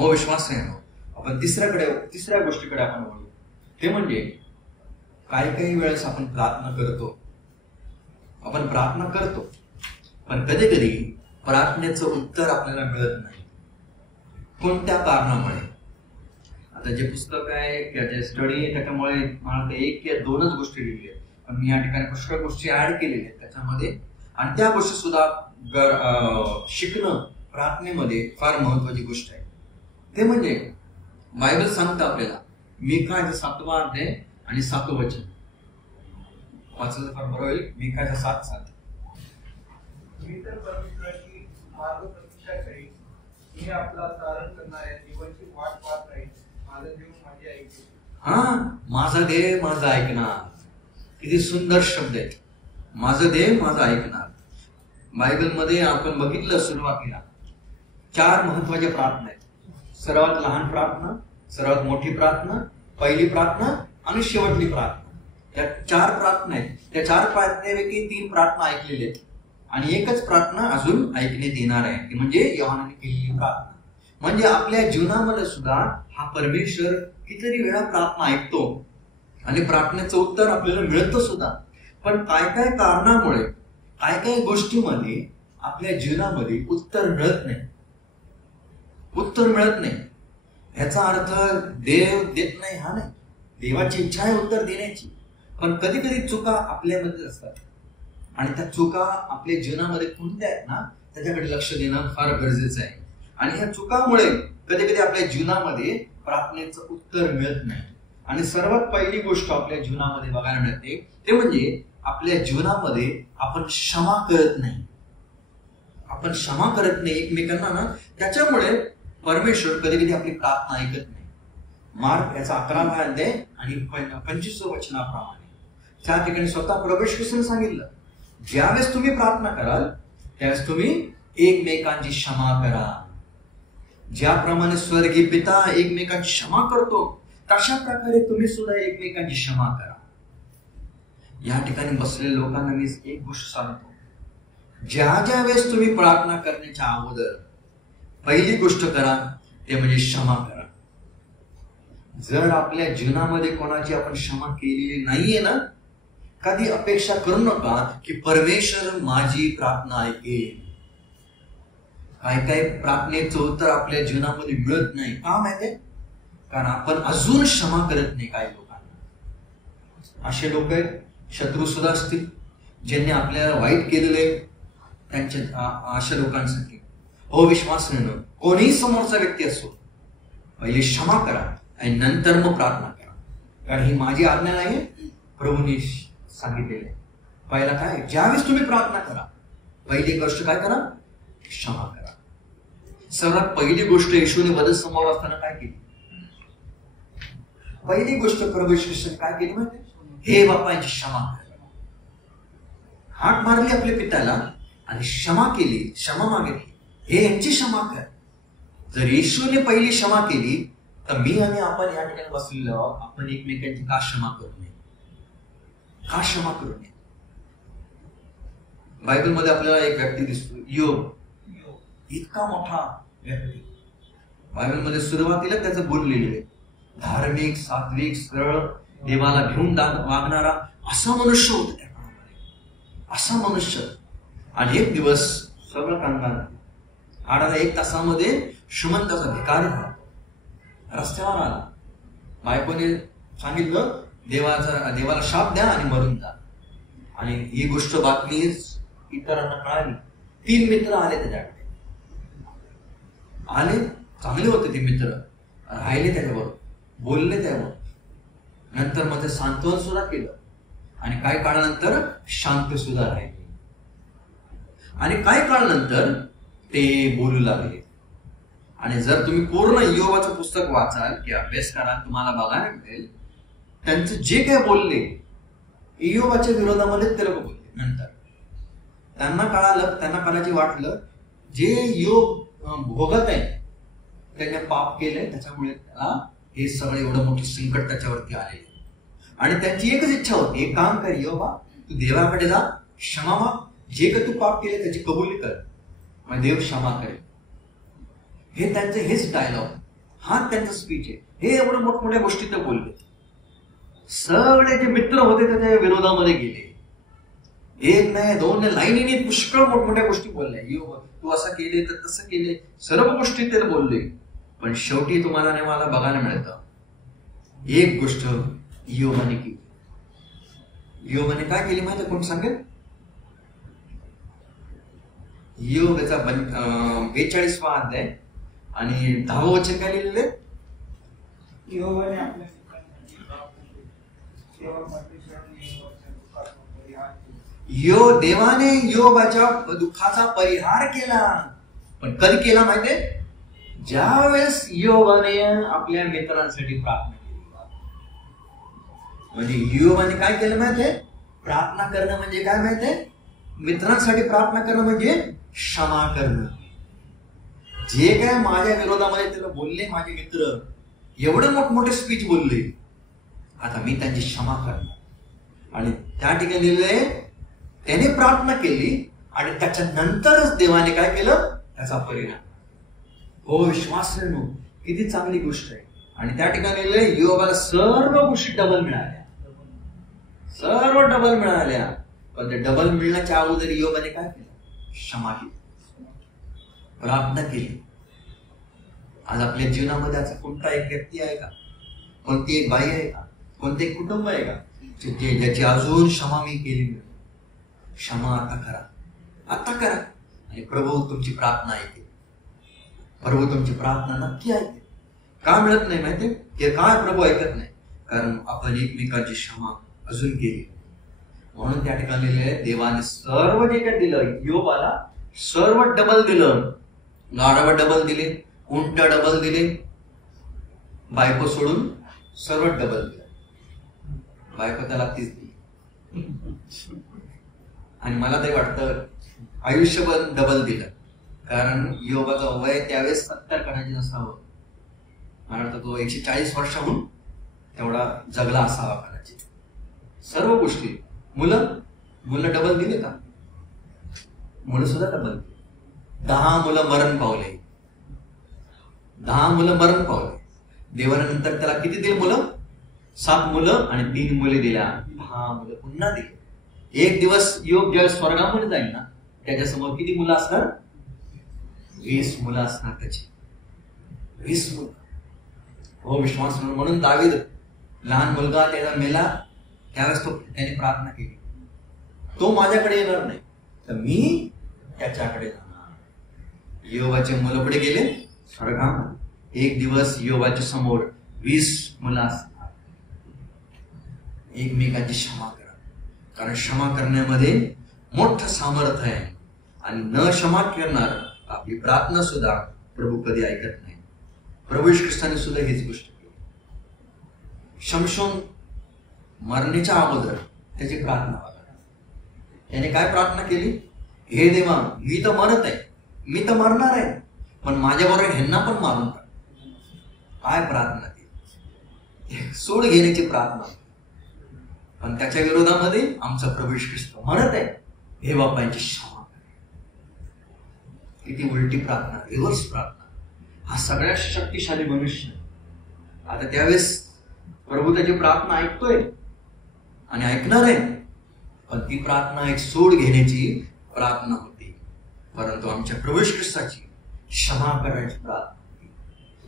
विश्वास आहे. आपण तिसऱ्या गोष्टीकडे आपण वळू. ते म्हणजे काही वेळेस आपण प्रार्थना करतो पण कधी कधी प्रार्थनेचं उत्तर आपल्याला मिळत नाही. कोणत्या कारणामुळे? आता जे पुस्तक आहे किंवा जे स्टडी आहे त्याच्यामुळे मला 1 किंवा 2च गोष्टी लिहिल्या आहेत, पण मी या ठिकाणी पुष्कळ गोष्टी ऍड केलेल्या आहेत त्याच्यामध्ये. आणि त्या गोष्टी सुद्धा शिकणं प्रार्थनेमध्ये फार महत्वाची गोष्ट आहे. ते म्हणजे बायबल सांगतं आपल्याला, मिकाचा 7वा अध्याय आणि 7वं वचन वाचलं फार बरं होईल. मिकाचा 7:7. मी तर परमेश्वराची मार्ग प्रतीक्षा करीन, मी आपला तारण करणाऱ्या जीवाची वाट पाहत राहील. माझा देव माझे ऐकेल. माझा देव माझा ऐकणार. किती सुंदर शब्द आहेत. माझा देव माझा ऐकणार. बायबलमध्ये आपण बघितलं सुरुवातीला 4 महत्वाच्या प्रार्थना आहेत. सर्वात लहान प्रार्थना, सर्वात मोठी प्रार्थना, पहिली प्रार्थना आणि शेवटली प्रार्थना. या 4 प्रार्थना आहेत. त्या 4 प्रार्थनेपैकी 3 प्रार्थना ऐकलेल्या आहेत आणि एकच प्रार्थना अजून ऐकण्यात येणार आहे, ती म्हणजे योहानाने केलेली प्रार्थना. म्हणजे आपल्या जीवनामध्ये सुद्धा हा परमेश्वर कितीतरी वेळा प्रार्थना ऐकतो आणि प्रार्थनेचं उत्तर आपल्याला मिळतं सुद्धा. पण काय कारणामुळे काय गोष्टीमध्ये आपल्या जीवनामध्ये उत्तर मिळत नाही. ह्याचा अर्थ देव देत नाही हा नाही. देवाची इच्छा आहे उत्तर देण्याची, पण कधी कधी चुका आपल्यामध्ये असतात आणि त्या चुका आपल्या जीवनामध्ये कोणत्या आहेत ना त्याच्याकडे लक्ष देणं फार गरजेचं आहे. आणि ह्या चुकामुळे कधी कधी आपल्या जीवनामध्ये प्रार्थनेचं उत्तर मिळत नाही. आणि सर्वात पहिली गोष्ट आपल्या जीवनामध्ये बघायला मिळते ते म्हणजे आपल्या जीवनामध्ये आपण क्षमा करत नाही एकमेकांना ना. त्याच्यामुळे परमेश्वर कधी कधी आपली प्रार्थना ऐकत नाही. मार्क याचा 11वा अध्याय आणि 25व्या वचनाप्रमाणे त्या ठिकाणी स्वतः प्रभू येशूने सांगितलं, ज्यावेळेस तुम्ही प्रार्थना कराल त्यावेळेस तुम्ही एकमेकांची क्षमा करा. ज्याप्रमाणे स्वर्गीय पिता एकमेकांची क्षमा करतो तशा प्रकारे तुम्ही सुद्धा एकमेकांची क्षमा करा. या ठिकाणी बसलेल्या लोकांना मी एक गोष्ट सांगतो, ज्या वेळेस तुम्ही प्रार्थना करण्याच्या अगोदर पहिली गोष्ट करा ते म्हणजे क्षमा करा. जर आपल्या जीवनामध्ये कोणाची आपण क्षमा केलेली नाहीये ना, कधी अपेक्षा करू नका की परमेश्वर माझी प्रार्थना ऐकेल. काय प्रार्थनेचं उत्तर आपल्या जीवनामध्ये मिळत नाही. का माहितीये? कारण आपण अजून क्षमा करत नाही. काही लोकांना असे लोक आहेत, शत्रू सुद्धा असतील ज्यांनी आपल्याला वाईट केलेले, त्यांच्या अशा लोकांसाठी विश्वास नेणं, कोणीही समोरचा व्यक्ती असो, पहिले क्षमा करा आणि नंतर मग प्रार्थना करा. कारण ही माझी आज्ञा नाही, प्रभूने सांगितलेलं आहे. पहिला काय, ज्यावेळेस तुम्ही प्रार्थना करा पहिली गोष्ट काय करा, क्षमा करा. सर्वात पहिली गोष्ट येशूने वधू समोर असताना काय केली? पहिली गोष्ट प्रभू येशूने काय केली माहिती? हे बापांची क्षमा करा. हाक मारली आपल्या पित्याला आणि क्षमा केली, क्षमा मागितली, हे यांची क्षमा कर. जर येशूने पहिली क्षमा केली तर मी आणि आपण या ठिकाणी बसलेलो आहोत, आपण एकमेकांची का क्षमा करू नये? बायबलमध्ये आपल्याला एक व्यक्ती दिसतो, योग. इतका मोठा व्यक्ती. बायबलमध्ये सुरुवातीला त्याचं गुण लिहिलेलं आहे, धार्मिक, सात्विक, सरळ, देवाला घेऊन वागणारा असा मनुष्य होता त्या काळामध्ये. असा मनुष्य. आणि एक दिवस सगळं कांगाल आडाला 1 तासामध्ये श्रीमंताचा भिकारी झाला, रस्त्यावर आला. बायकोने सांगितलं देवाला शाप द्या आणि मरून जा. आणि ही गोष्ट बातमी इतरांना कळाली. 3 मित्र आले त्याच्याकडे. आले, चांगले होते ते मित्र, राहिले त्याच्याबरोबर, बोलले त्यावर. नंतर मग ते सांत्वन सुद्धा केलं आणि काही काळानंतर शांत सुद्धा राहिले. आणि काही काळानंतर ते बोलू लागले. आणि जर तुम्ही पूर्ण इयोबाचं पुस्तक वाचाल की अभ्यास कराल, तुम्हाला बघायला मिळेल त्यांचे जे काय बोलले इयोबाच्या विरोधामध्ये ते लोक बोलले. नंतर त्यांना करायचे वाटलं जे योग भोगत आहे त्याने पाप केले, त्याच्यामुळे त्याला हे सगळे एवढं मोठं संकट त्याच्यावरती आले. आणि त्यांची एकच इच्छा होती, एक काम कर योबा, तू देवाकडे जा, क्षमा माग, जे काही तू पाप केले त्याची कबुली कर, मग देव क्षमा करेल. हे त्यांचे हेच डायलॉग. हा त्यांचा स्पीच आहे. हे एवढं मोठमोठ्या गोष्टी ते बोलले. सगळे जे मित्र होते ते त्या विरोधामध्ये गेले. एक नाही दोन नाही, लाईनीने पुष्कळ मोठमोठ्या गोष्टी बोलल्या. तू असं केले तर तसं केले, सर्व गोष्टी ते बोलले. पण शेवटी तुम्हाला नाही मला बघायला मिळतं एक गोष्ट इयोबाने केली. इयोबाने काय केली माहिती? कोण सांगेल? इयोब याचा 42वा अध्याय आणि 10वं वचन काय लिहिलेलं आहे? इयोबाने आपल्या मित्रांसाठी प्रार्थना केली, तेव्हा परमेश्वराने इयोबाच्या दुःखाचा परिहार केला. देवाने इयोबाच्या दुःखाचा परिहार केला. पण कधी केला माहितीये? ज्या वेळेस इयोबाने आपल्या मित्रांसाठी प्रार्थना केली. म्हणजे इयोबाने काय केलं माहितीये? प्रार्थना करणं म्हणजे काय माहितीये? मित्रांसाठी प्रार्थना करणं म्हणजे क्षमा करणं. जे काय माझ्या विरोधामध्ये त्याला बोलले माझे मित्र, एवढे मोठमोठे स्पीच बोलले, आता मी त्यांची क्षमा करणार. आणि त्या ठिकाणी लिहिलंय त्याने प्रार्थना केली आणि त्याच्यानंतरच देवाने काय केलं? त्याचा परिणाम. हो विश्वासाने किती चांगली गोष्ट आहे. आणि त्या ठिकाणी लिहिलंय इयोबाला सर्व गोष्टी डबल मिळाल्या. सर्व डबल मिळाल्या. पण ते डबल मिळण्याच्या अगोदर इयोबाने काय केलं? क्षमा केली, प्रार्थना केली. आज आपल्या जीवनामध्ये असा कोणता एक व्यक्ती आहे का? कोणती एक बाई आहे का? कोणते एक कुटुंब आहे का ज्याची अजून क्षमा मी केली नाही? क्षमा आता करा, आता करा. आणि प्रभू तुमची प्रार्थना ऐकेल. प्रभू तुमची प्रार्थना नक्की ऐकेल. का मिळत नाही माहिती? हे काय प्रभू ऐकत नाही? कारण आपण एकमेकांची क्षमा अजून केली. म्हणून त्या ठिकाणी देवाने सर्व जे काय दिलं इयोबाला सर्व डबल दिलं. गाढव डबल दिले, उंट डबल दिले, बायको सोडून सर्व डबल दिलं. बायको त्याला तीच दिली. आणि मला ते वाटतं आयुष्यभर डबल दिलं. कारण इयोबाचं वय त्यावेळेस 70 करायचे नसावं. मला वाटतं तो 140 वर्षाहून तेवढा जगला असावा कदाचित. सर्व गोष्टी मुलं डबल दिले का? मुलं सुद्धा डबल दिले. 10 मुलं मरण पावले. 10 मुलं मरण पावले. देवानंतर त्याला किती दिली मुलं? 7 मुलं आणि 3 मुले दिल्या. 10 मुलं पुन्हा दिली. एक दिवस योग ज्या स्वर्गामध्ये जाईल ना, त्याच्यासमोर किती मुलं असणार? 20 मुलं असणार त्याची. 20 मुलं. हो विश्वास. म्हणून दावीद लहान मुलगा त्याचा मेला त्यावेळेस त्याने प्रार्थना केली, तो माझ्याकडे येणार नाही तर मी त्याच्याकडे जाणार. इयोबाचे मुलं पुढे गेले स्वर्गामध्ये. एक दिवस इयोबाच्या समोर 20 मुलं असणार. एकमेकांची क्षमा करा. कारण क्षमा करण्यामध्ये मोठं सामर्थ्य आहे. आणि न क्षमा करणार आपली प्रार्थना सुद्धा प्रभू कधी ऐकत नाही. प्रभू येशू ख्रिस्ताने सुद्धा हीच गोष्ट केली. शमशोन मरण्याच्या अगोदर त्याची प्रार्थना बघा. त्याने काय प्रार्थना केली? हे देवा, मी तर मरत आहे, मी तर मरणार आहे, पण माझ्याबरोबर ह्यांना पण मारून टाक. काय प्रार्थना केली? सोड घेण्याची प्रार्थना. पण त्याच्या विरोधामध्ये आमचा प्रभू येशू ख्रिस्त म्हणत आहे, हे बापांची क्षमा करा. किती उलटी प्रार्थना, रिव्हर्स प्रार्थना. हा सगळ्यात शक्तिशाली मनुष्य. आता त्यावेळेस प्रभू त्याची प्रार्थना ऐकतोय आणि ऐकणार आहे. पण ती प्रार्थना एक सोड घेण्याची प्रार्थना होती. परंतु आमच्या प्रभू येशू ख्रिस्ताची क्षमा करायची प्रार्थना होती.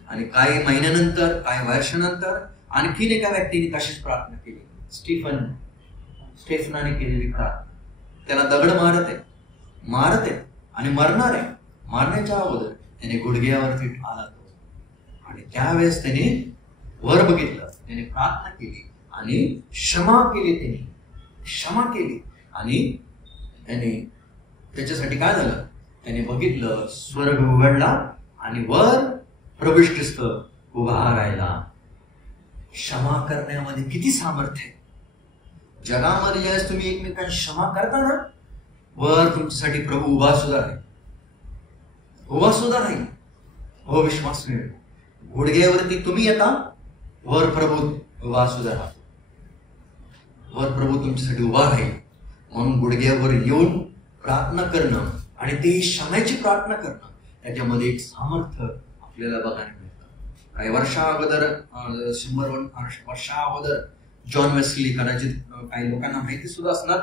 आणि काही महिन्यानंतर, काही वर्षानंतर आणखीन एका व्यक्तीने तशीच प्रार्थना केली. स्टेफनाने केलेली प्रार्थना. त्याला दगड मारत आहे आणि मरणार आहे. मारण्याच्या अगोदर त्याने गुडघ्यावरती आला आणि त्यावेळेस त्याने वर बघितलं, त्याने प्रार्थना केली आणि क्षमा केली. त्याने क्षमा केली आणि त्याने त्याच्यासाठी काय झालं? त्याने बघितलं, स्वर्ग उघडला आणि वर प्रभू येशू ख्रिस्त उभा राहिला. क्षमा करण्यामध्ये किती सामर्थ्य आहे. जगामध्ये ज्यावेळेस तुम्ही एकमेकांना क्षमा करता ना, वर तुमच्यासाठी प्रभू उभा सुद्धा राहील. हो विश्वास मिळेल. गुडघ्यावरती तुम्ही येता, वर प्रभू उभा सुद्धा राहतो. वर प्रभू तुमच्यासाठी उभा राहील. म्हणून गुडघ्यावर येऊन प्रार्थना करणं आणि ते क्षमेची प्रार्थना करणं, त्याच्यामध्ये एक सामर्थ्य आपल्याला बघायला मिळतं. काही वर्षा अगोदर 100 वर्षा अगोदर जॉन वेस्ली, कदाचित काही लोकांना माहिती सुद्धा असणार,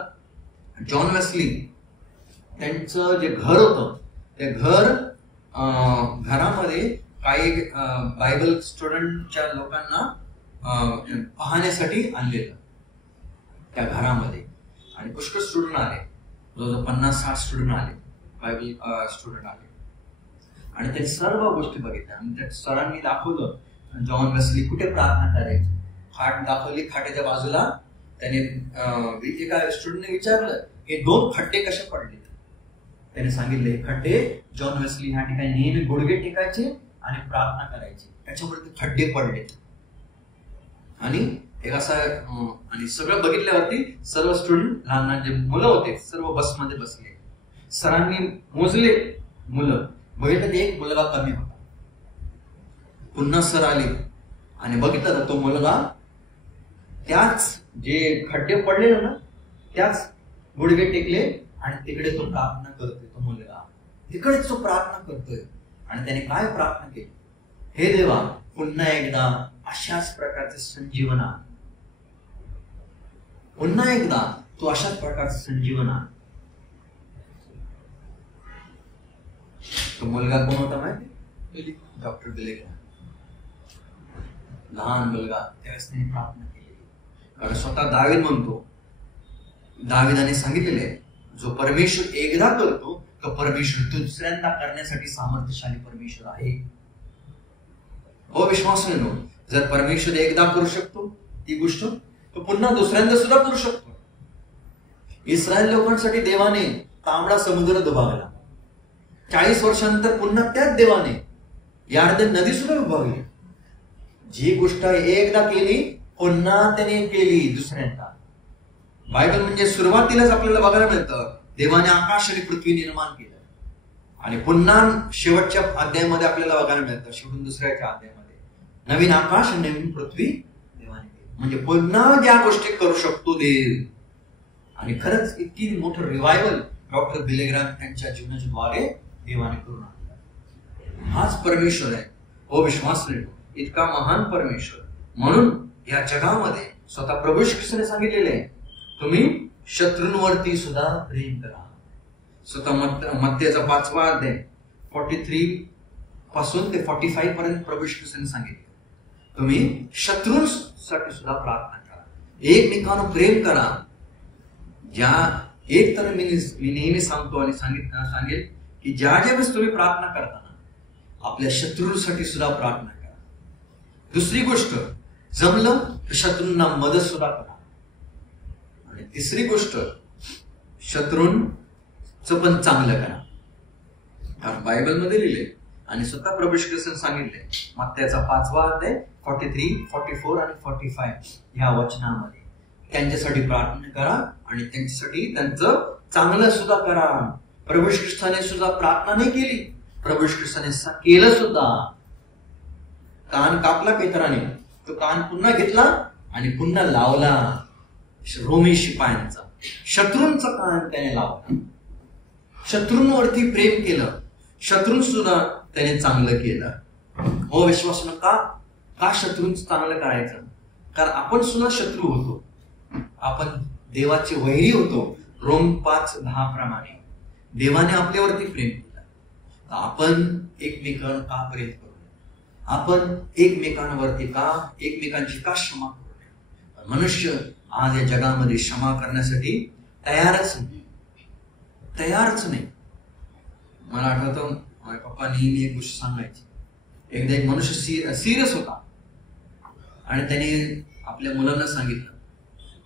जॉन वेस्ली त्यांचं जे घर होतं ते घरामध्ये काही बायबल स्टुडंटच्या लोकांना पाहण्यासाठी आणलेलं त्या घरामध्ये. आणि पुष्कळ स्टुडंट आले, जवळजवळ 50-60 स्टुडंट आले, बायबल स्टुडंट आले. आणि ते सर्व गोष्टी बघितल्या. आणि त्या सरांनी दाखवलं जॉन वेस्ली कुठे प्रार्थना करायची. खाट दाखवली, खाट्याच्या बाजूला त्याने एका स्टुडंटने विचारलं हे 2 खड्डे कसे पडले. त्याने सांगितले हे खड्डे जॉन वेस्ली ह्या ठिकाणी नेहमी गुडघे टेकायचे आणि प्रार्थना करायची, त्याच्यामुळे ते खड्डे पडले. आणि एक असा आणि सगळं बघितल्यावरती सर्व स्टुडंट, लहान लहान जे मुलं होते सर्व बसमध्ये बसले. सरांनी मोजले मुलं, बघितलं ते एक मुलगा कमी होता. पुन्हा सर आले आणि बघितलं तर तो मुलगा त्याच जे खड्डे पडलेले ना त्याच गुडघे टेकले आणि तिकडे तो प्रार्थना करतोय. तो मुलगा तिकडेच तो प्रार्थना करतोय. आणि त्याने काय प्रार्थना केली, हे देवा पुन्हा एकदा अशाच प्रकारचे संजीवना, पुन्हा एकदा तू अशाच प्रकारचे संजीवना. तो मुलगा कोण होता माहिती? डॉक्टर बिलेग्राम. लहान मुलगा, त्यावेळेस त्याने प्रार्थना केली. कारण स्वतः दावीद म्हणतो, दाविदाने सांगितलेले आहे जो परमेश्वर एकदा करतो तो परमेश्वर दुसऱ्यांदा करण्यासाठी सामर्थ्यशाली परमेश्वर आहे. हो विश्वासाने, जर परमेश्वर एकदा करू शकतो ती गोष्ट तो पुन्हा दुसऱ्यांदा सुद्धा करू शकतो. इस्रायल लोकांसाठी देवाने तांबडा समुद्र दुभागला. 40 वर्षानंतर पुन्हा त्याच देवाने यार्दन नदी सुद्धा उभारली. जी गोष्ट एकदा केली पुन्हा त्याने केली दुसऱ्यांदा. बायबल म्हणजे सुरुवातीलाच आपल्याला बघायला मिळतं देवाने आकाश आणि पृथ्वी निर्माण केलं. आणि पुन्हा शेवटच्या अध्यायामध्ये आपल्याला बघायला मिळतं, शेवटून दुसऱ्याच्या अध्यायामध्ये नवीन आकाश आणि नवीन पृथ्वी देवाने केली. म्हणजे पुन्हा ज्या गोष्टी करू शकतो देव. आणि खरंच इतकी मोठं रिवायवल डॉक्टर बिलेग्राम यांच्या जीवनाच्या द्वारे देवाने करून आणला. हाच परमेश्वर आहे. हो विश्वास नाही, इतका महान परमेश्वर. म्हणून या जगामध्ये स्वतः प्रभू श्री ख्रिस्ताने सांगितलेले आहे तुम्ही शत्रूंवरती सुद्धा प्रेम करा. स्वतः मत्तेचा 5वा अध्याय 43 पासून ते 45 पर्यंत प्रभू श्री ख्रिस्ताने सांगितले तुम्ही शत्रूंसाठी सुद्धा प्रार्थना करा, एकमेकांवर प्रेम करा. ज्या एक तर मी नेहमी सांगतो आणि सांगेल की ज्या वेळेस तुम्ही प्रार्थना करताना आपल्या शत्रूंसाठी सुद्धा प्रार्थना करा. दुसरी गोष्ट, जमलं तर शत्रूंना मदत सुद्धा करा. आणि तिसरी गोष्ट, शत्रूंचं पण चांगलं करा. कारण बायबलमध्ये लिहिले आणि स्वतः प्रभू श्री ख्रिस्ताने सांगितले मत्तेचा 5वा अध्याय 43, 44 आणि 45 ह्या वचनामध्ये त्यांच्यासाठी प्रार्थना करा आणि त्यांच्यासाठी त्यांचं चांगलं सुद्धा करा. प्रभू श्री ख्रिस्ताने सुद्धा प्रार्थना नाही केली, प्रभू श्री ख्रिस्ताने केलं सुद्धा. कान कापला पेत्राने, तो कान पुन्हा घेतला आणि पुन्हा लावला रोमी शिपायांचा. शत्रूंचा कान त्याने लावला, शत्रूंवरती प्रेम केलं, शत्रूं सुद्धा त्याने चांगलं केलं. हो विश्वास का शत्रूंचं चांगलं करायचं? कारण आपण सुद्धा शत्रू होतो, आपण देवाचे वैरी होतो. रोम 5:10 प्रमाणे देवाने आपल्यावरती प्रेम केलं. आपण एकमेकांना का प्रेम करू? आपण एकमेकांवरती एकमेकांची का क्षमा करू? मनुष्य आज या जगामध्ये क्षमा करण्यासाठी तयारच नाही. मला आठवतं माझ्या पप्पा नेहमी एक गोष्ट सांगायची. एकदा एक मनुष्य सिरियस होता आणि त्याने आपल्या मुलांना सांगितलं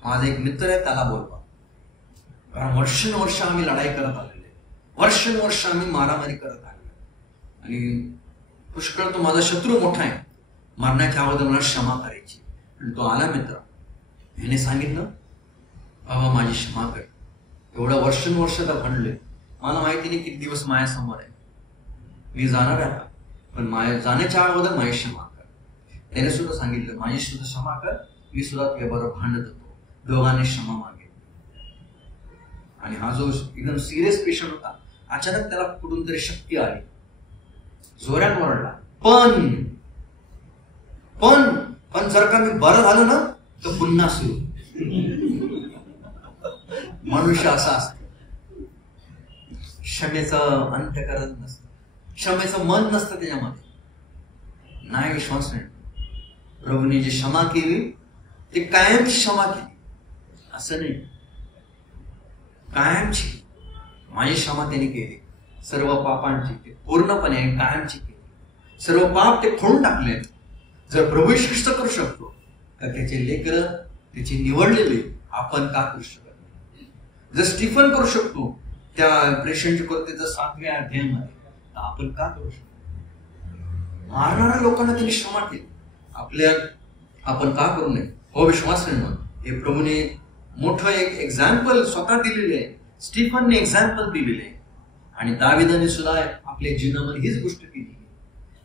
माझा एक मित्र आहे त्याला बोलवा. कारण वर्षानुवर्ष आम्ही लढाई करत आलेले, वर्षानुवर्ष आम्ही मारामारी करत आले आणि पुष्कळ तो माझा शत्रू मोठा आहे, मरण्याच्या अगोदर मला क्षमा करायची. आणि तो आला मित्र, ह्याने सांगितलं बाबा माझी क्षमा कर. एवढं वर्षानुवर्ष तर घडले, मला माहिती नाही किती दिवस माझ्यासमोर आहे, मी जाणार आहे पण माझ्या जाण्याच्या अगोदर माझी क्षमा कर. त्याने सुद्धा सांगितलं माझी सुद्धा क्षमा कर, मी सुद्धा तुझ्याबरोबर भांडत होतो. दोघांनी क्षमा मागितली. आणि हा जो एकदम सिरियस पेशंट होता, अचानक त्याला कुठून तरी शक्ती आली, जोरात ओरडला पण पण जर का मी बरं झालो ना तर पुन्हा सुरू. मनुष्य असा असतो, क्षमेचं अंतःकरण नसतं, क्षमेचं मन नसतं त्याच्यामध्ये. नाही, विश्वास नाही. प्रभूने जी क्षमा केली ते कायमची क्षमा केली असं नाही, कायमची. माझी क्षमा त्याने केली सर्व पापांची, ते पूर्णपणे कायमची केली. सर्व पाप ते खोडून टाकले. जर प्रभू ख्रिस्त करू शकतो तर त्याचे लेकरं, त्याची निवडलेले आपण का करू शकत नाही? जर स्टीफन करू शकतो त्या प्रेषणच्या कृत्याच्या 7व्या अध्यायामध्ये, तर आपण का करू शकतो? मारणाऱ्या लोकांना त्यांनी क्षमा केली, आपण का करू नये? हो, विश्वास नाही म्हणून हे प्रभूने मोठं एक एक्झाम्पल स्वतः दिलेले आहे. स्टीफनने एक्झाम्पल दिलेले आहे. आणि दाविदाने सुद्धा आपल्या जीवनामध्ये हीच गोष्ट केली.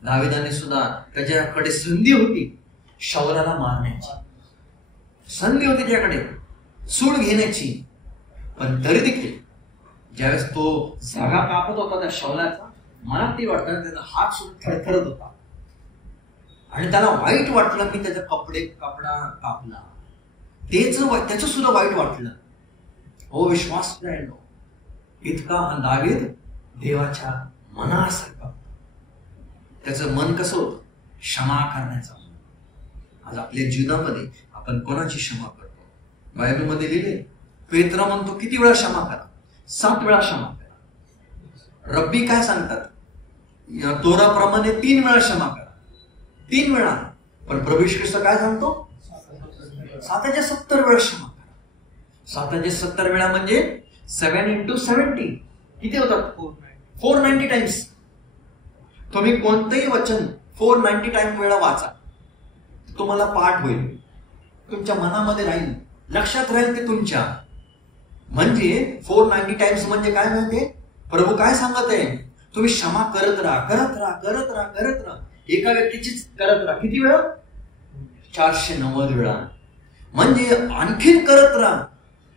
दाविदाने सुद्धा त्याच्याकडे संधी होती शाऊलाला मारण्याची, संधी होती त्याच्याकडे सूड घेण्याची, पण तरी देखील ज्यावेळेस तो जागा कापत होता त्या शाऊलाचा, मला ते वाटतं त्याचा हात सुद्धा थरथरत होता आणि त्याला वाईट वाटलं. मी त्याचा कपडा कापला, त्याच सुद्धा वाईट वाटलं. हो, विश्वास नाही, इतका हा दावीद देवाच्या मनासारखा. त्याचं मन कसं होतं? क्षमा करण्याचं. आज आपल्या जीवनामध्ये आपण कोणाची क्षमा करतो? बायबलमध्ये लिहिले, पेत्र म्हणतो किती वेळा क्षमा करा? 7 वेळा क्षमा करा. रब्बी काय सांगतात? तोराप्रमाणे 3 वेळा क्षमा करा. 3 वेळा. पण प्रभू ख्रिस्त काय सांगतो? 770 वेळा क्षमा करा. 770 वेळा म्हणजे 7 × 70 किती होतात? 490 टाइम्स. तुम्ही कोणतंही वचन 490 टाइम वेळा वाचा, तुम्हाला पाठ होईल, तुमच्या मनामध्ये राहील, लक्षात राहील ते तुमच्या. म्हणजे 490 टाइम्स म्हणजे काय माहितीये? प्रभू काय सांगत आहे? तुम्ही क्षमा करत राहा, करत राहा, करत राहा, करत राहा. एका व्यक्तीचीच करत राहा. किती वेळा? 490 वेळा. म्हणजे आणखीन करत राहा,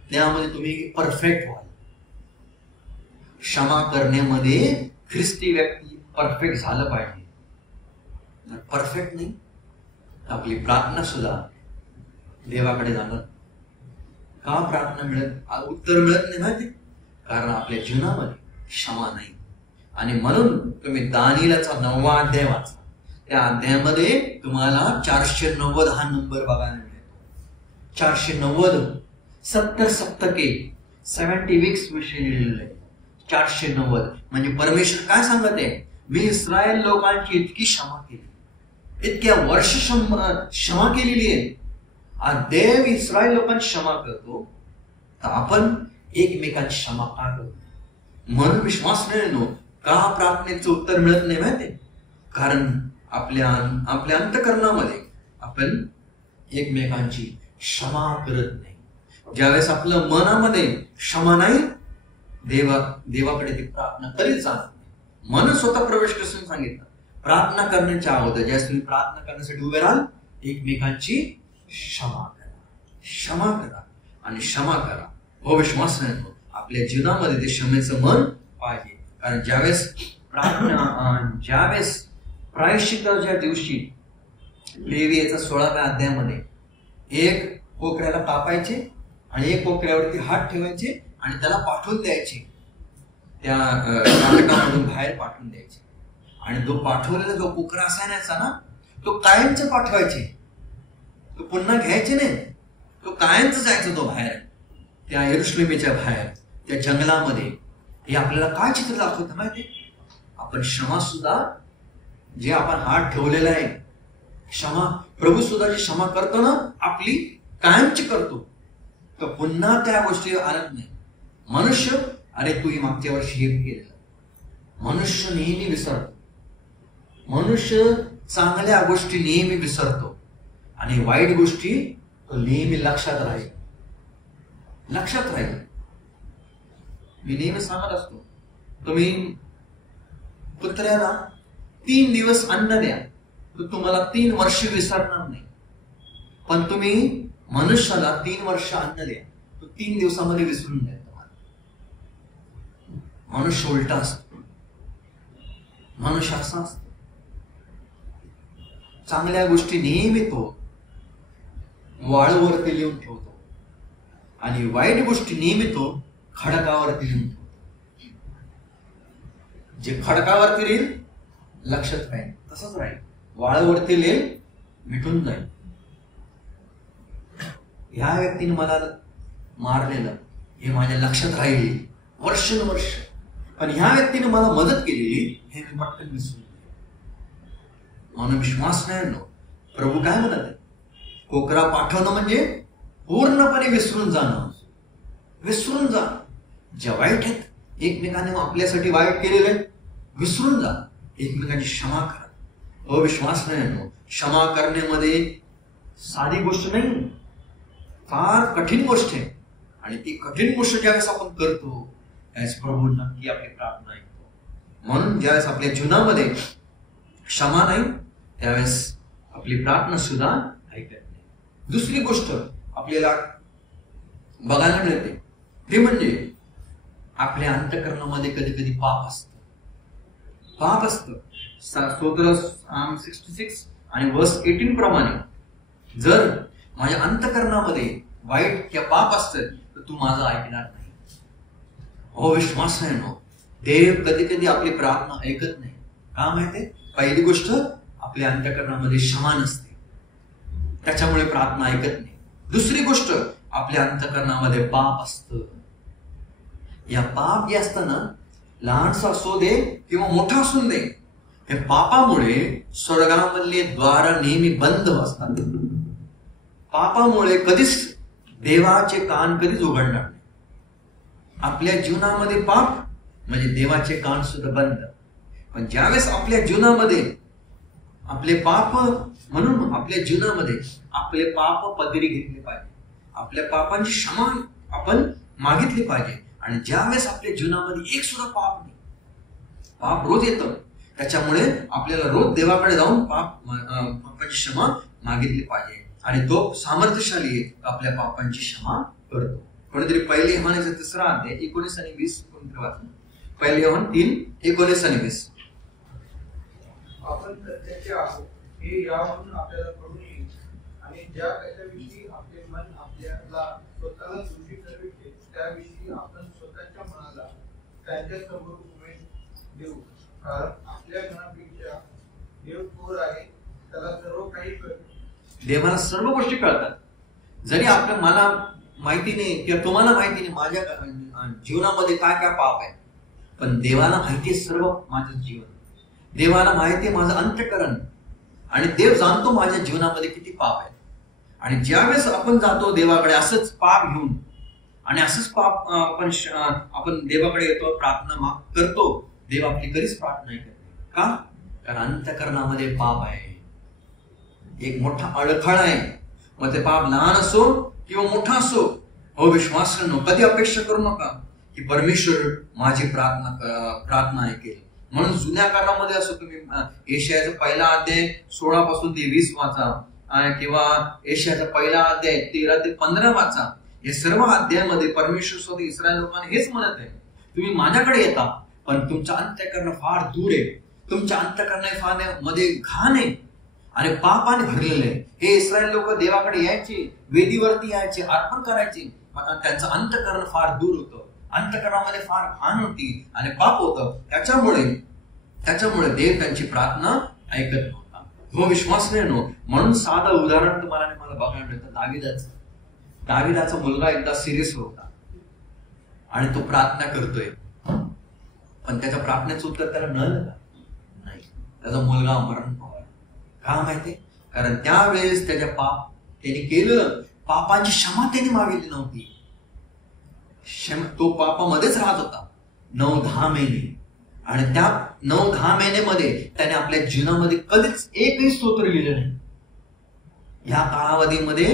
त्यामध्ये तुम्ही परफेक्ट व्हाल. क्षमा करण्यामध्ये ख्रिस्ती व्यक्ती परफेक्ट झालं पाहिजे. परफेक्ट नाही, आपली प्रार्थना सुद्धा देवाकडे जाणार. का प्रार्थना उत्तर मिळत नाही माहिती? कारण आपल्या जीवनामध्ये क्षमा नाही. आणि म्हणून तुम्ही दानिएलचा 9वा अध्याय वाचा. त्या अध्यायामध्ये तुम्हाला 490 हा नंबर बघायला मिळतो. 490 70 सप्तके 70 वीक्स विषयी लिहिलेलं आहे. 490 म्हणजे परमेश्वर काय सांगत आहे? मी इस्रायल लोकांची इतकी क्षमा केली, इतक्या वर्ष क्षमा केलेली आहे. आज देव इस्रायल लोकांची क्षमा करतो, तर आपण एकमेकांची क्षमा का करतो? म्हणून विश्वास मिळतो का प्रार्थनेचं उत्तर मिळत नाही माहिती? कारण आपल्या अंतःकरणामध्ये आपण एकमेकांची क्षमा करत नाही. ज्यावेळेस आपलं मनामध्ये क्षमा नाही, देवाकडे ती प्रार्थना कधीच जाणार नाही. म्हणून स्वतः प्रवेश करून सांगितलं, प्रार्थना करण्याच्या अगोदर ज्यावेळेस तुम्ही प्रार्थना करण्यासाठी उभे राहाल, एकमेकांची क्षमा करा, क्षमा करा आणि क्षमा करा. हो, विश्वास नाही आपल्या जीवनामध्ये ते क्षमेचं मन पाहिजे. कारण ज्यावेळेस प्रायश्चित्ताच्या दिवशी लेवीयेच्या 16व्या अध्यायामध्ये एक कोकऱ्याला कापायचे आणि एक कोकऱ्यावरती हात ठेवायचे आणि त्याला पाठवून द्यायचे, त्या नाटकामधून बाहेर पाठवून द्यायचे. आणि तो पाठवलेला जो कोकरा असायचा ना, तो कायमच पाठवायचे, तो पुन्हा घ्यायचे नाही, तो कायमच जायचा तो बाहेर, त्या यरुशलेमेच्या बाहेर, त्या जंगलामध्ये. हे आपल्याला काय चित्र दाखवतं माहिती? आपण क्षमा सुद्धा, जे आपण हात ठेवलेला आहे, क्षमा प्रभू सुद्धा जी क्षमा करतो ना आपली, कायमची करतो, तर पुन्हा त्या गोष्टी आणत नाही. मनुष्य, अरे तू मागच्या वर्षी हे केलेलं, मनुष्य नेहमी विसरतो. मनुष्य चांगल्या गोष्टी नेहमी विसरतो आणि वाईट गोष्टी तो नेहमी लक्षात राहील. मी नेहमी सांगत असतो, तुम्ही कुत्र्याला 3 दिवस अन्न द्या, तर तुम्हाला 3 वर्ष विसरणार नाही. पण तुम्ही मनुष्याला 3 वर्ष अन्न द्या, तो 3 दिवसामध्ये विसरून जाईल तुम्हाला. मनुष्य उलटा असतो, मनुष्य असा असतो. चांगल्या गोष्टी नेहमी तो वाळूवरती लिहून ठेवतो आणि वाईट गोष्टी नेहमी तो खडकावरती लिहून ठेवतो. जे खडकावरती राहील लक्षात राहील, तसंच राहील. वाळूवरती लिहिल मिटून जाईल. ह्या व्यक्तीने मला मारलेलं हे माझ्या लक्षात राहील वर्षानुवर्ष, पण ह्या व्यक्तीने मला मदत केलेली हे मी पटकन विसरून. म्हणून विश्वास नाही नो. प्रभू काय म्हणत आहे? कोकरा पाठवणं म्हणजे पूर्णपणे विसरून जाणं. विसरून जा. जे वाईट आहेत, एकमेकांनी आपल्यासाठी वाईट केलेले विसरून जा. एकमेकांची क्षमा करा. अविश्वास नाही नो. क्षमा करण्यामध्ये साधी गोष्ट नाही, फार कठीण गोष्ट आहे. आणि ती कठीण गोष्ट ज्यावेळेस आपण करतो त्यावेळेस प्रभू नक्की आपली प्रार्थना ऐकतो. म्हणून ज्यावेळेस आपल्या जीवनामध्ये क्षमा नाही त्यावेळेस आपली प्रार्थना सुद्धा ऐकत नाही. दुसरी गोष्ट आपल्याला बघायला मिळते ते म्हणजे आपल्या अंतःकरणामध्ये कधी कधी पाप असतं. पाप असतं. स्तोत्र 66 आणि वर्स 18 प्रमाणे जर माझ्या अंतःकरणामध्ये वाईट किंवा पाप असतं तर तू माझं ऐकणार नाही. अविश्वास नाही नो. देव कधी कधी आपली प्रार्थना ऐकत नाही. का माहितीये? पहिली गोष्ट आपल्या अंतःकरणामध्ये क्षमा नसते, त्याच्यामुळे प्रार्थना ऐकत नाही. दुसरी गोष्ट आपल्या अंतःकरणामध्ये पाप असतं. या पाप जे असतं ना, लहानसा असू दे किंवा मोठा असून दे, हे पापामुळे स्वर्गामधले द्वार नेहमी बंद असतात. पापामुळे कधीच देवाचे कान कधीच उघडणार नाही. आपल्या जीवनामध्ये पाप म्हणजे देवाचे कान सुद्धा बंद. पण ज्यावेळेस आपल्या जीवनामध्ये आपले पाप, म्हणून आपल्या जीवनामध्ये आपले पाप पदरी घेतले पाहिजे. आपल्या पापांची क्षमा आपण मागितली पाहिजे. आणि ज्यावेळेस आपल्या जीवनामध्ये एक सुद्धा पाप नाही, पाप रोज येतं, त्याच्यामुळे आपल्याला रोज देवाकडे जाऊन पापांची क्षमा मागितली पाहिजे. आणि तो सामर्थ्यशाली आहे, आपल्या पापांची क्षमा करतो. कोणीतरी पहिले योहानाचा 3 अध्याय 19 आणि 20 कोणीतरी वाचलं. पहिले योहान 3, 19 आणि 20. आपण सत्याचे आहोत हे यावरून आपल्याला कळून येईल, आणि ज्या त्याच्याविषयी आपले मन आपल्याला स्वतःला दोषी ठरविते त्याविषयी आपण स्वतःच्या मनाला त्यांच्या समोर उमेद देऊ. कारण आपल्या मनापेक्षा देव थोर आहे, त्याला सर्व काही कळते. देवाला सर्व गोष्टी कळतात. जरी आपल्या मला माहिती नाही किंवा तुम्हाला माहिती नाही माझ्या जीवनामध्ये काय काय पाप आहे, पण देवाला माहिती आहे सर्व माझं जीवन. देवाला माहिती आहे माझं अंतःकरण, आणि देव जाणतो माझ्या जीवनामध्ये किती पाप आहे. आणि ज्यावेळेस आपण जातो देवाकडे असंच पाप घेऊन आणि असंच पाप आपण देवाकडे येतो, प्रार्थना करतो, देव आपली कधीच प्रार्थना ऐकत नाही. का? कारण अंतःकरणामध्ये पाप आहे, एक मोठा अडथळा आहे. मग ते पाप लहान असो किंवा मोठा असो, अविश्वासानं कधी अपेक्षा करू नका की परमेश्वर माझी प्रार्थना ऐकेल. म्हणून जुन्या काळामध्ये असो, तुम्ही एशियाचा पहिला अध्याय 16 पासून ते 20 वाचा, किंवा एशियाचा पहिला अध्याय 13 ते 15 वाचा. या सर्व अध्यायामध्ये परमेश्वर स्वतः इस्रायल लोकांना हेच म्हणत आहे, तुम्ही माझ्याकडे येता पण तुमचं अंतःकरण फार दूर आहे. तुमच्या अंतःकरणामध्ये घाण आहे आणि पापाने भरलेले आहे. हे इस्रायल लोक देवाकडे यायचे, वेदीवरती यायचे, अर्पण करायचे, पण त्यांचं अंतःकरण फार दूर होतं. अंतःकरणामध्ये फार घाण होती आणि पाप होतं. त्याच्यामुळे देव त्यांची प्रार्थना ऐकत नव्हता. हो विश्वास नाही नो. म्हणून साधं उदाहरण तुम्हाला मला बघायला मिळतं. दाविदाचा मुलगा एकदा सिरियस होता आणि तो प्रार्थना करतोय, पण त्याच्या प्रार्थनेचं उत्तर त्याला मिळालं का? नाही. त्याचा मुलगा मरण पावला. का माहिती? कारण त्यावेळेस त्याने केलं पापांची क्षमा त्याने मागितली नव्हती. तो पापामध्येच राहत होता 9-10 महिने, आणि त्या 9-10 महिन्यामध्ये त्याने आपल्या जीवनामध्ये कधीच एकही स्तोत्र लिहिलं नाही. या कालावधीमध्ये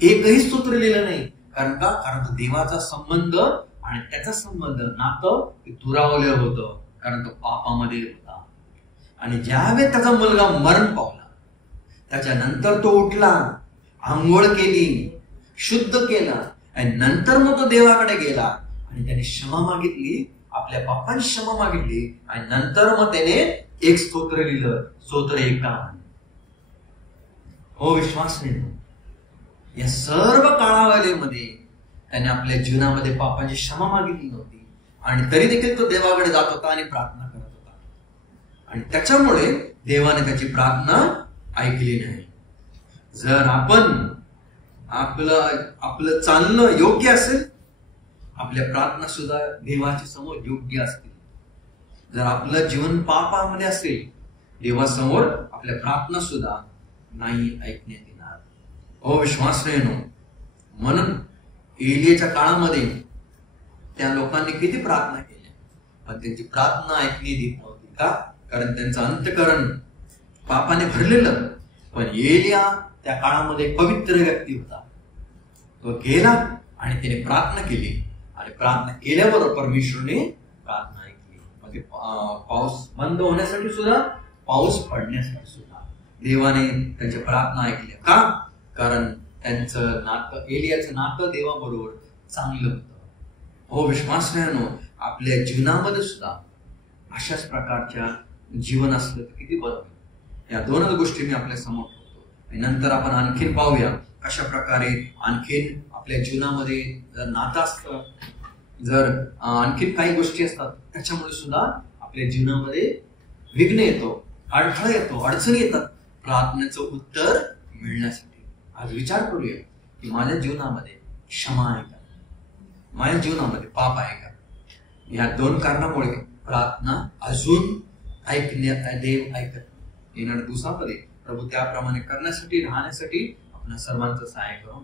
एकही स्तोत्र लिहिलं नाही. कारण का? कारण तो देवाचा संबंध आणि त्याचा संबंध नातं दुरावलं होतं, कारण तो पापामध्ये होता. आणि ज्यावेळेस त्याचा मुलगा मरण पावला, त्याच्यानंतर तो उठला, आंघोळ केली, शुद्ध केला, आणि नंतर मग तो देवाकडे गेला आणि त्याने क्षमा मागितली, आपल्या पापांची क्षमा मागितली, आणि नंतर मग त्याने एक स्तोत्र लिहिलं, स्तोत्र 51. हो विश्वासने या सर्व काळावधीमध्ये त्याने आपल्या जीवनामध्ये पापाची क्षमा मागितली नव्हती आणि तरी देखील तो देवाकडे जात होता आणि प्रार्थना करत होता. आणि त्याच्यामुळे देवाने त्याची प्रार्थना ऐकली नाही. जर आपण आपलं चालणं योग्य असेल, आपल्या प्रार्थना सुद्धा देवाच्या समोर योग्य असतील. जर आपलं जीवन पापामध्ये असेल, देवासमोर आपल्या प्रार्थना सुद्धा नाही ऐकण्यात येणार. हो विश्वास नाही. म्हणून एलियाच्या काळामध्ये त्या लोकांनी किती प्रार्थना केल्या, पण त्यांची प्रार्थना ऐकली देत नव्हती. का? कारण त्यांचं अंतःकरण पापाने भरलेलं. पण एलिया त्या काळामध्ये पवित्र व्यक्ती होता. तो गेला आणि त्याने प्रार्थना केली आणि प्रार्थना केल्याबरोबर परमेश्वरने प्रार्थना ऐकली. म्हणजे पाऊस बंद होण्यासाठी सुद्धा, पाऊस पडण्यासाठी सुद्धा देवाने त्यांच्या प्रार्थना ऐकल्या. का? कारण त्यांचं नातं, एलियाचं नातं देवाबरोबर चांगलं होतं. हो विश्वास नाही. आपल्या जीवनामध्ये सुद्धा अशाच प्रकारच्या जीवन असलं तर किती बरं. या दोनच गोष्टी मी आपल्या समोर ठेवतो आणि नंतर आपण आणखीन पाहूया कशा प्रकारे आणखीन आपल्या जीवनामध्ये जर नातं असतं, जर आणखीन काही गोष्टी असतात त्याच्यामुळे सुद्धा आपल्या जीवनामध्ये विघ्न येतो, अडथळा येतो, अडचणी येतात प्रार्थनेचं उत्तर मिळण्यासाठी. आज विचार करूया की माझ्या जीवनामध्ये क्षमा आहे का, माझ्या जीवनामध्ये पाप आहे का. या दोन कारणामुळे प्रार्थना अजून देव ऐकत. येणाऱ्या दिवसामध्ये प्रभू त्याप्रमाणे करण्यासाठी, राहण्यासाठी आपल्या सर्वांचं सहाय्य करून